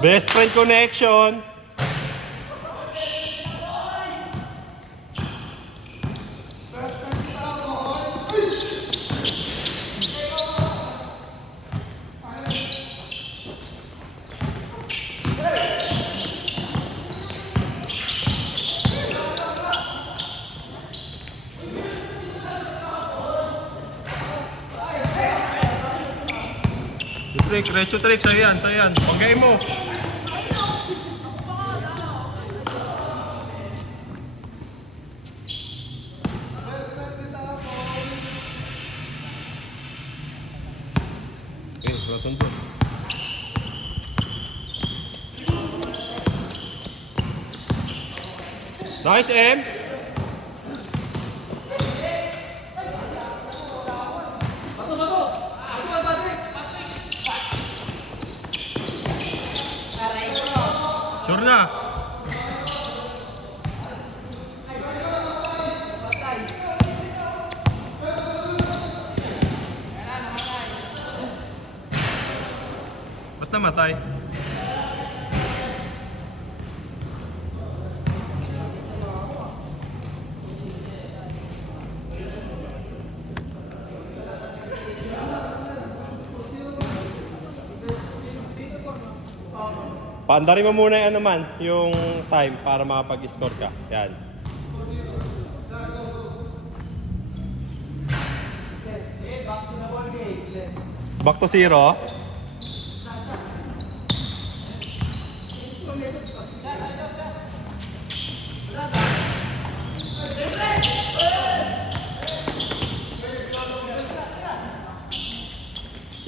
Best friend connection. Trick, retro trick, sa'yo yan. Pagkain mo. Okay, cross on to. Nice, M. Sure na. Ba't namatay? Paandarin mo muna yung ano man, yung time para makapag-score ka. Yan. Back to 0.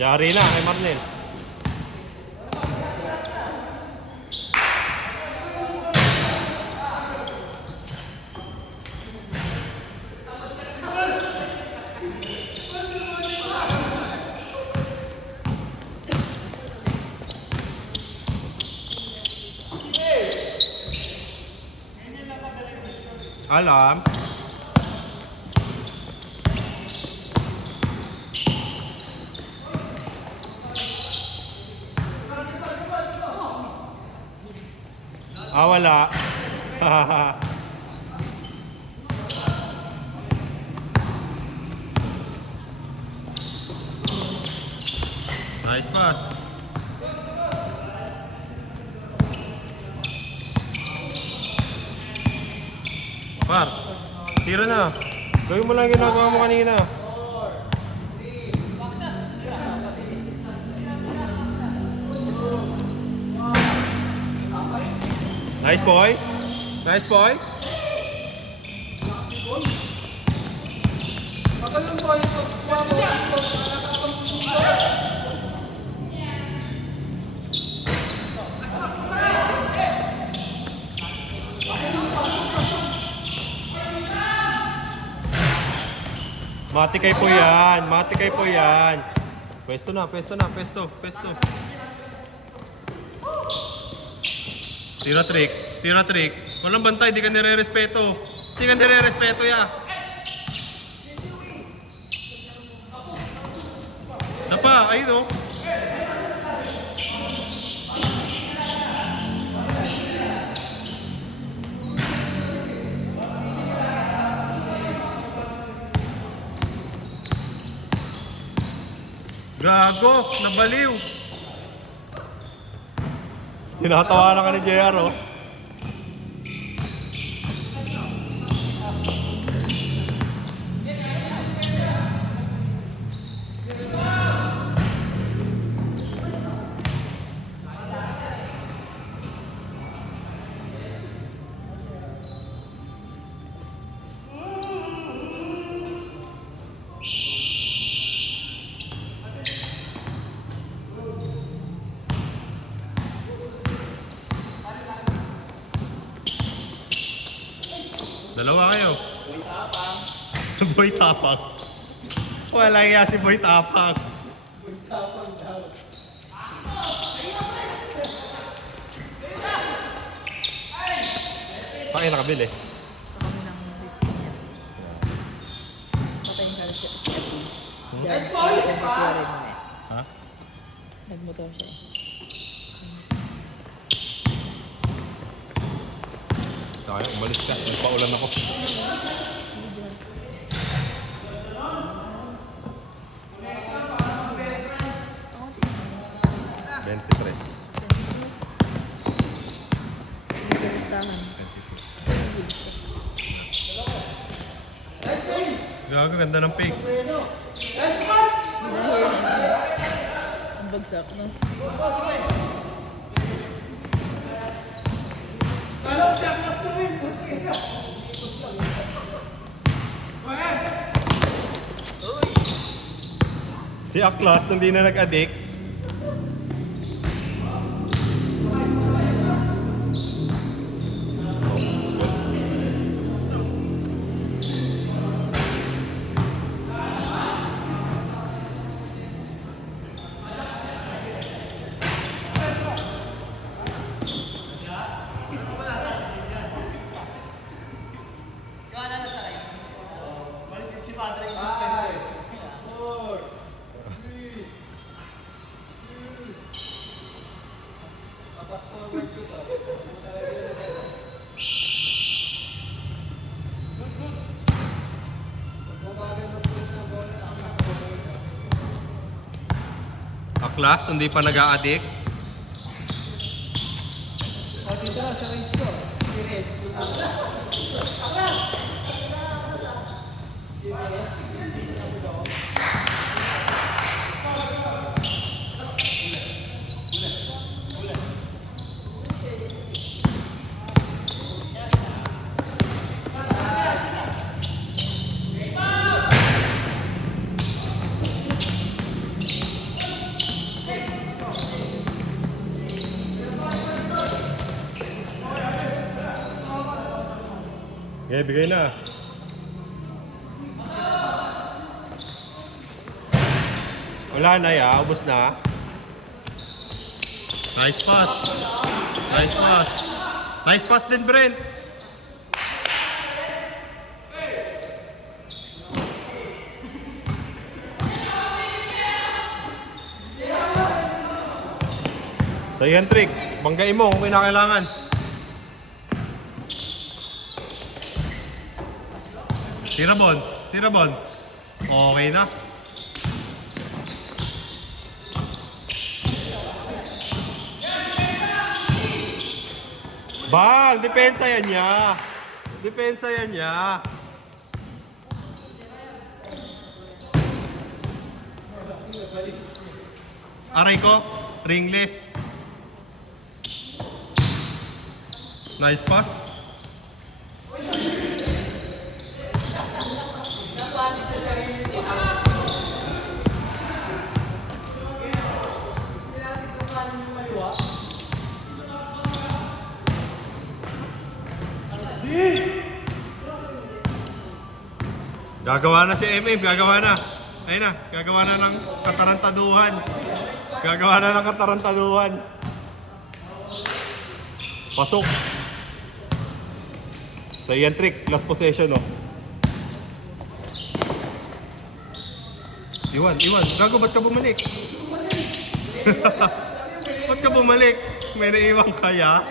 Yari na kay Marnel. Alam. Wala. Nice pass. Par, tira na. Gawin mo lang yung ginagawa mo kanina. Nice boy. Nice boy. Matikay po yan. Matikay po yan. Pwesto na. Tira trick. Walang bantay, di ka nire-respeto. Ya. Sapa, ayun o. Gago, nabaliw. Sinatawanan ka ni JR, oh. Dalawa kayo. Boy Tapang. Wala kaya si Boy Tapang. Pakay nakabili. Ha? Nagmotor siya. Sayang, umalis ka. Nagpaulan ako. $23. Gago, ganda ng fake. Ang bagsak, no? Si Aklas, hindi na nag-addict. Aklas, hindi pa nag-a-addict. Okay, bigay na. Wala na ya, ubos na. Nice pass. Nice pass. Nice pass din, Brent. Sa yan trick, banggain mo kung kinakailangan. Tirabon, tirabon. Okay na. Bang, depensa yan niya. Depensa yan niya. Aray ko, ringless. Nice pass. Gagawa na si MM, gagawa na. Ayun na, gagawa na ng katarantaduhan. Gagawa na ng katarantaduhan. Pasok. Sa yan trick, last possession, no. Iwan, Iwan. Gago, ba't ka bumalik? Ba't ka bumalik? May naiwang kaya?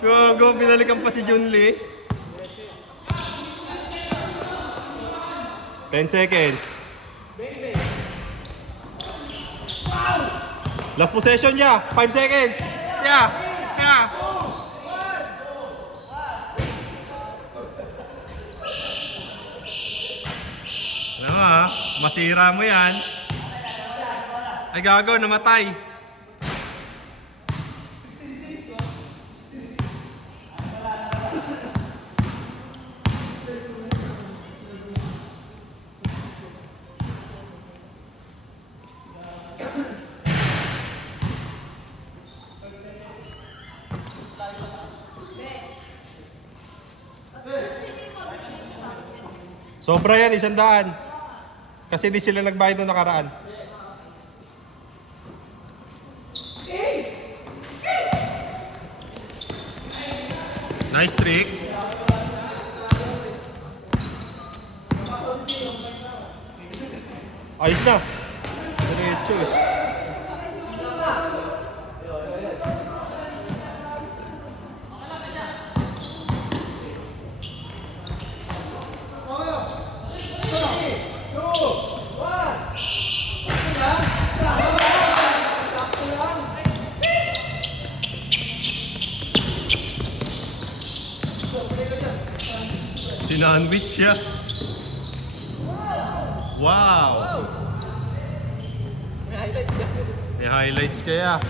Gago, binalikan pa si Junli. 10 seconds. Last possession niya. 5 seconds. Yeah. Yeah. Alam mo ha, masira mo yan. Ay gago, namatay. Sobra yan, 100. Kasi di sila nagbayad nung nakaraan. Nice trick. Ayos na. Diretso eh. Sinandwich siya. Wow! May highlights kaya.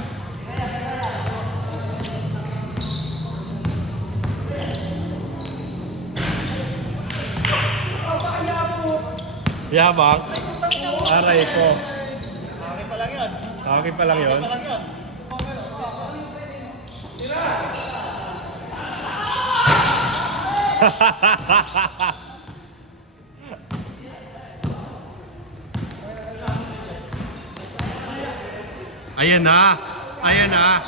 Yabang? Aray ko. Akin pa lang yun. Akin pa lang yun. Pa lang yun. Ayan na. Ayan na.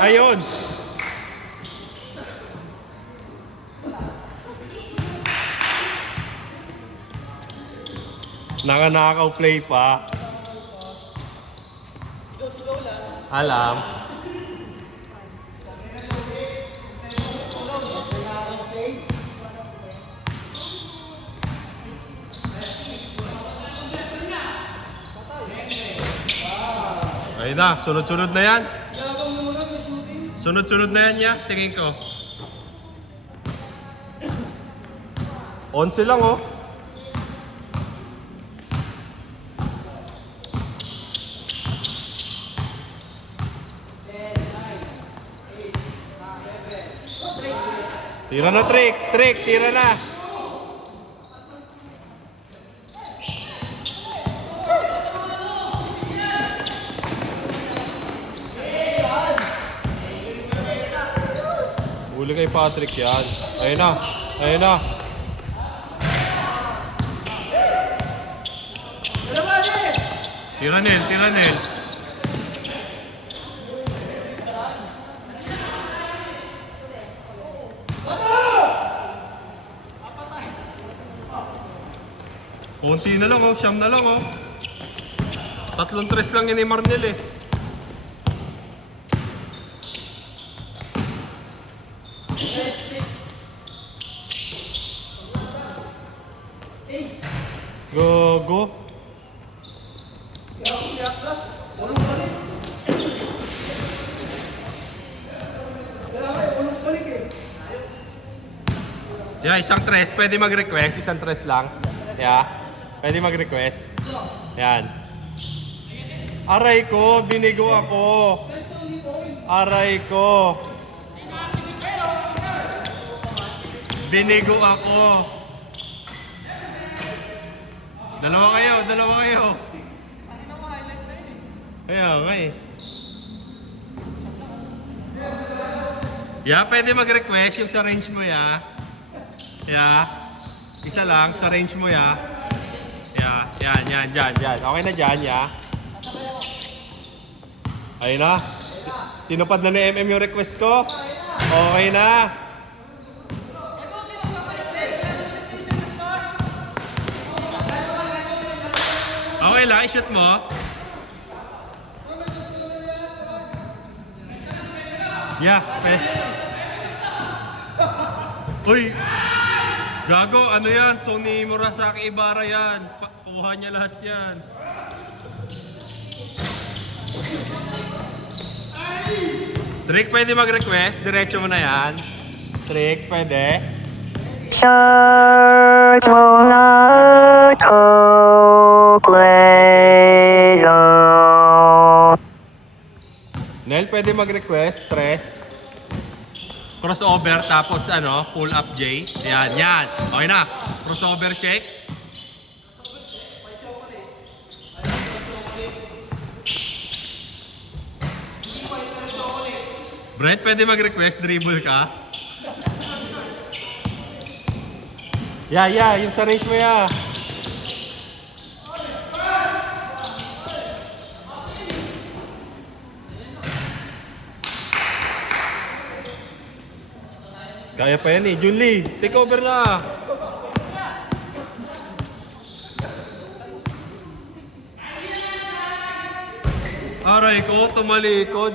Ayun. Nanganakaw play pa. Alam. Ayun na, sunod-sunod na yan. Sunod-sunod na yan niya, tingin ko. 11 lang oh. Tira na trick, tira na. Huli kay Patrick yan. Ayun na, ayun na. Tira Nel, tira Nel. Konti na lang oh, siyam na lang oh. 3-3 lang yun ni Marnel eh. Go. Yeah, isang tres. Pwede mag-request. Isang tres lang. Yeah. Pwede mag-request. Yan. Aray ko. Binigo ako. Aray ko. Binigo ako. Dalawa kayo. Kaya nga eh. Yeah, pwede mag-request yung sa range mo ya. Yeah. Isa lang sa range mo ya. Yeah, yan, dyan. Okay na dyan, ya. Ayun na. Tinupad na ni MM yung request ko. Okay na. Okay lang, i-shoot mo. Yeah, pwede. Uy! Gago, ano yan? Sony Murasaki Ibarra yan. Kuha niya lahat yan. Trick, pwede mag-request? Diretso mo na yan. Trick, pwede? Search muna player. Nel, pwede mag-request? Tres. Crossover, tapos ano, pull up J. Yan. Okay na. Crossover check. Brent, pwede mag-request? Dribble ka? Yeah, yung sa range mo ya. Kaya pa yan eh. Junli, take over na. Aray ko, tumalikod.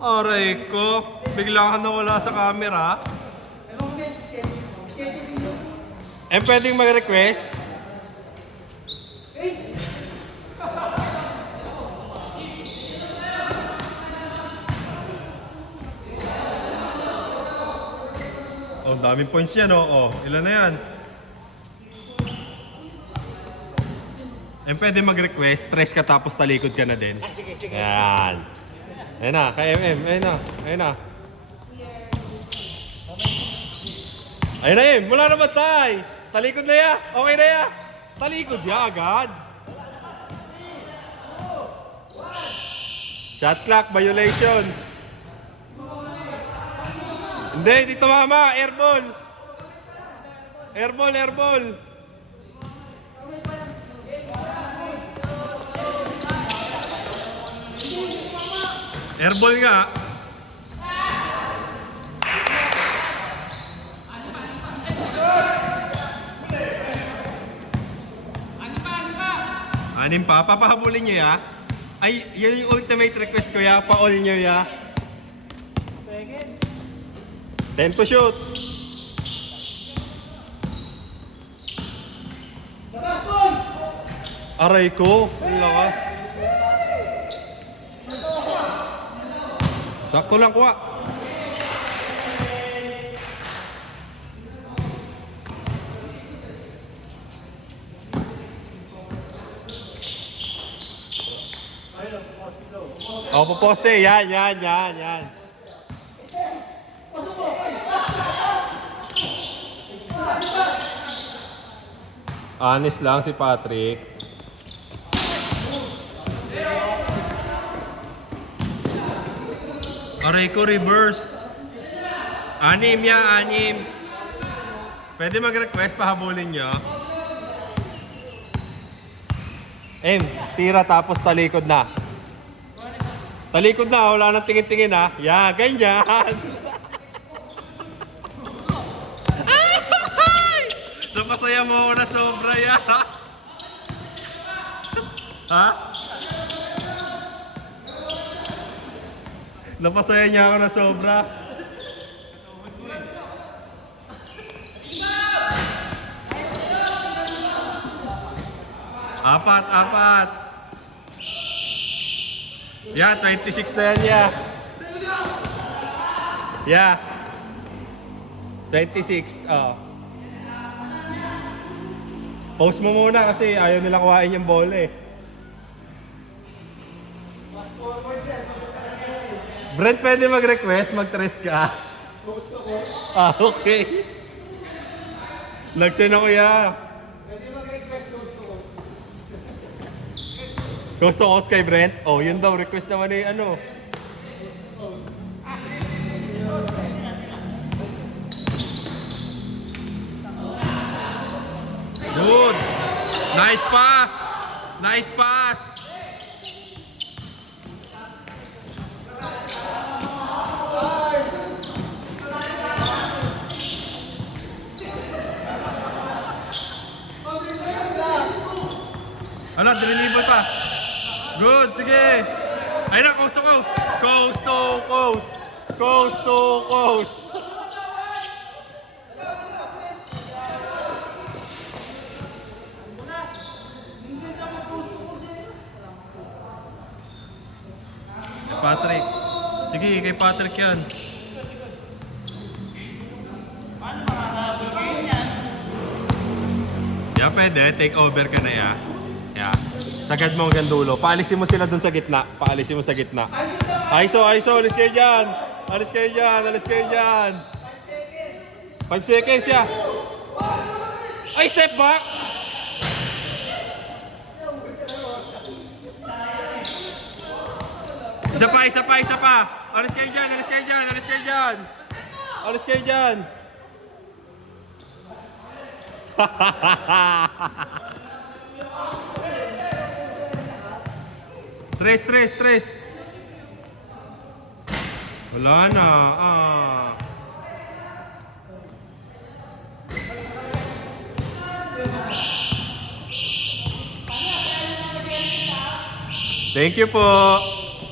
Aray ko, bigla ka nawala sa camera. Pwedeng mag-request? Oh, daming points yan, oh. Oh, ilan na yan? Eh, pwede mag-request, stress ka tapos talikod ka na din. Sige, sige. Yan. Ayun na, kay MM. Ayun na, ayun na. Ayun na, M. Wala na ba tay? Talikod na ya. Okay na ya. Talikod ya agad. Shot clock, violation. Hindi, hindi tumama. Airball. Airball, airball. Airball nga. Anim pa. Papahabulin nyo ya. Ay, yun yung ultimate request ko ya. Pa-all nyo ya. Second. Time to shoot. Aray ko. Ang lakas. Sakto lang kuha. O, poposte. Yan, yan, yan, yan. Honest lang si Patrick. Aray ko, reverse. Anim ya, anim. Pwede mag-request, pahabulin nyo. Tira tapos talikod na. Talikod na, wala nang tingin-tingin ha. Yeah, ganyan. Napasaya mo ako na sobra ya. Ha? Napasaya niya ako na sobra. Apat, apat. Yeah, 26 na yan, yeah. Yeah. 26, oh. Post mo muna kasi ayaw nilang kuhain yung bola eh. Brent, pwede mag-request, mag-tres ka. Gusto ko. Ah, okay. Nag-send ako ya. Pwede mag-request gusto ko. Gusto ko kay Brent? Oh, yun daw, request naman eh, ano. Good. Nice pass. Nice pass. Ano, deliver pa. Good, sige. Ayun na, coast to coast. Coast to coast. Coast to coast. Patrick. Sige, kay Patrick yan. Paano makakahabol kayo niyan? Yeah, pwede. Take over ka na ya. Yeah. Sagad mo hanggang dulo. Paalisin mo sila dun sa gitna. Paalisin mo sa gitna. ISO, ISO. Alis kayo dyan. Alis kayo dyan. Alis kayo dyan. 5 seconds ya. Ay, step back. Isa pa, isa pa, isa pa. Alis kayo dyan, alis kayo dyan, alis kayo dyan. Alis kayo dyan. Tres, tres, tres. Wala na. Ah. Thank you po.